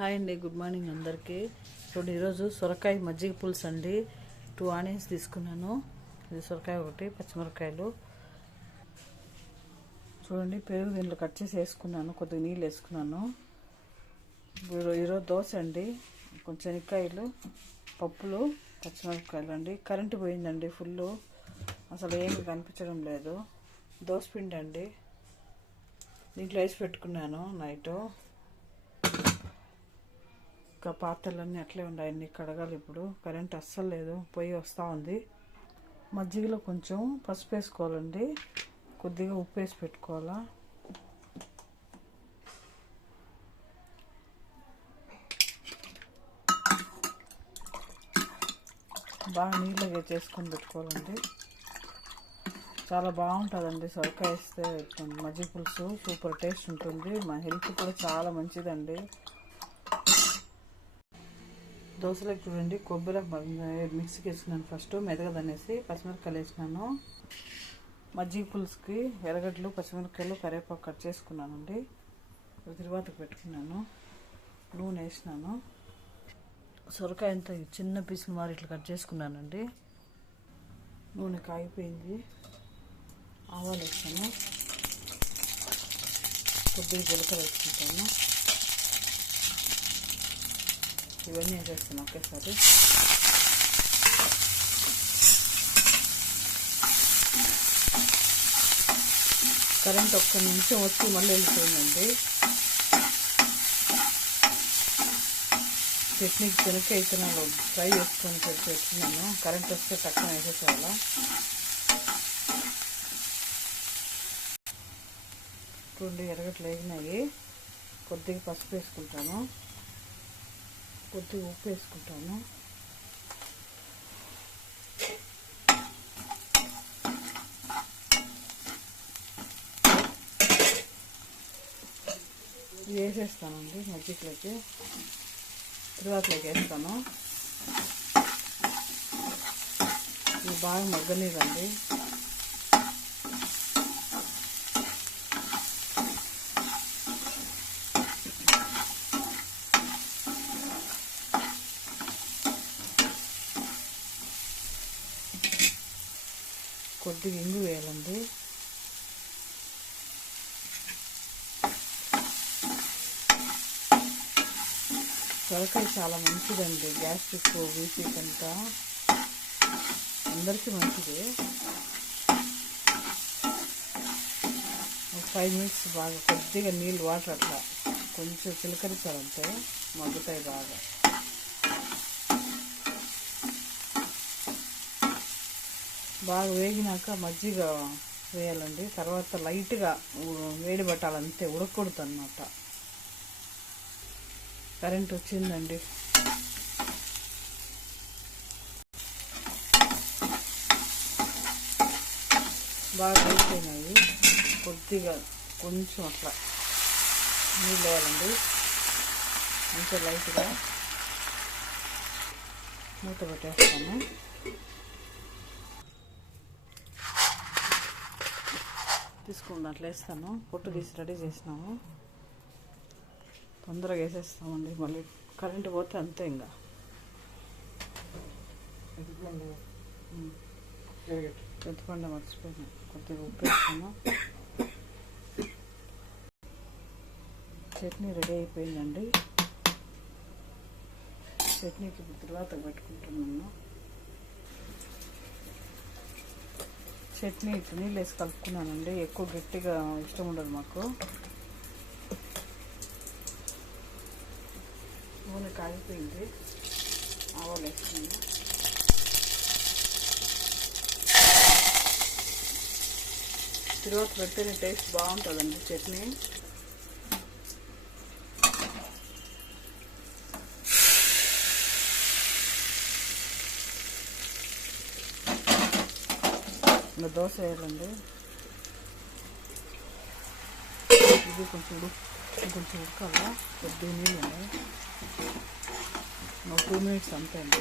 Hi అండి, good morning అందరికీ. చూడండి, ఈరోజు సొరకాయ మజ్జిగ పులుసు అండి. 2 ఆనియన్స్ తీసుకున్నాను. ఇది సొరకాయ ఒకటి, పచ్చిమిరపకాయలు. చూడండి, పెరుగు దీంట్లో కట్ చేసి వేసుకున్నాను, కొద్దిగా నీళ్ళు వేసుకున్నాను. ఈరోజు దోశ అండి, కొంచెం శనక్కాయలు, పప్పులు, పచ్చిమిరపకాయలు అండి. కరెంటు పోయిందండి ఫుల్, అసలు ఏమి కనిపించడం లేదు. దోశ పిండి అండి, దీంట్లో వేసి పెట్టుకున్నాను నైటు. ఇంకా పాత్రలన్నీ అట్లే ఉన్నాయి, అన్నీ కడగాలి. ఇప్పుడు కరెంట్ అస్సలు లేదు, పొయ్యి వస్తూ ఉంది. మజ్జిగలో కొంచెం పసుపు వేసుకోవాలండి, కొద్దిగా ఉప్పు వేసి పెట్టుకోవాలా. బాగా నీళ్ళగా చేసుకొని పెట్టుకోవాలండి. చాలా బాగుంటుందండి సొరకాయ వేస్తే మజ్జిగ పులుసు, సూపర్ టేస్ట్ ఉంటుంది. మా హెల్త్ కూడా చాలా మంచిదండి. దోశలకు చూడండి, కొబ్బరి మిక్సీకి వేసుకున్నాను. ఫస్ట్ మెదగదనేసి పచ్చిమిరపకాయలు వేసినాను. మజ్జిగ పులుసుకి ఎర్రగడ్డలు, పచ్చిమిరపకాయలు, కరివేపాకు కట్ చేసుకున్నానండి. తిరువాతకు పెట్టుకున్నాను. నూనె వేసినాను. సొరకాయ అంతా చిన్న పీసులు మారి ఇట్లా కట్ చేసుకున్నానండి. నూనె కాగిపోయింది. ఆవాలు వేసాను, కొద్దిగా జీలకర్ర వేసుకుంటాను. ఇవన్నీ వేసేస్తాను ఒకేసారి. కరెంట్ ఒక్క నిమిషం వచ్చి మళ్ళీ వెళ్ళిపోయిందండి. చట్నీకి శనక్కాయ విత్తనాలు ఫ్రై చేసుకొని పెట్టుకున్నాను. కరెంట్ వస్తే తక్కువ వేసేసేయాలా. చూడండి, ఎర్రగడ్డలు వేగినాయి. కొద్దిగా పసుపు వేసుకుంటాను, కొద్దిగా ఉప్పు వేసుకుంటాను. ఇది వేసేస్తానండి మజ్జిగలోకి, తిరువాతలోకి వేస్తాను. ఇది బాగా మగ్గనివ్వండి. కొద్దిగా ఇంగు వేయాలండి. సొరకాయ చాలా మంచిదండి, గ్యాస్ట్రిక్, బీపీ అంతా అందరికీ మంచిది. ఒక 5 మినిట్స్ బాగా కొద్దిగా నీళ్ళు, వాటర్ అట్లా కొంచెం చిలకరించాలంటే మగ్గుతాయి బాగా. బాగా వేగినాక మజ్జిగ వేయాలండి. తర్వాత లైట్గా వేడి పట్టాలంతే, ఉడకూడదు అన్నమాట. కరెంట్ వచ్చిందండి. బాగా వేసినాయి. కొద్దిగా కొంచెం అట్లా నీళ్ళు వేయాలండి, మంచిగా లైట్గా. మూత పెట్టేస్తాను. తీసుకుని అట్లా వేస్తాను. పొట్టు తీసి రెడీ చేసినాము. తొందరగా వేసేస్తామండి, మళ్ళీ కరెంటు పోతే అంతే. ఇంకా ఎత్తుకొండ మర్చిపోయినా, కొద్దిగా ఉప్పు వేస్తాను. చట్నీ రెడీ అయిపోయిందండి. చట్నీకి తర్వాత పెట్టుకుంటున్నాను. చట్నీ ఇట్లా నీళ్ళు వేసి కలుపుకున్నానండి. ఎక్కువ గట్టిగా ఇష్టం ఉండదు మాకు. నూనె కాగిపోయింది, ఆవాలు వేస్తున్నాను. తిరువాత పెట్టిన టేస్ట్ బాగుంటుందండి చట్నీ. ఇంకా దోశ వేయాలండి. ఇది కొంచెం ఉడకాలా, కొద్దిగా నీళ్ళు ఉన్నాయి. 2 మినిట్స్ అంతే అండి.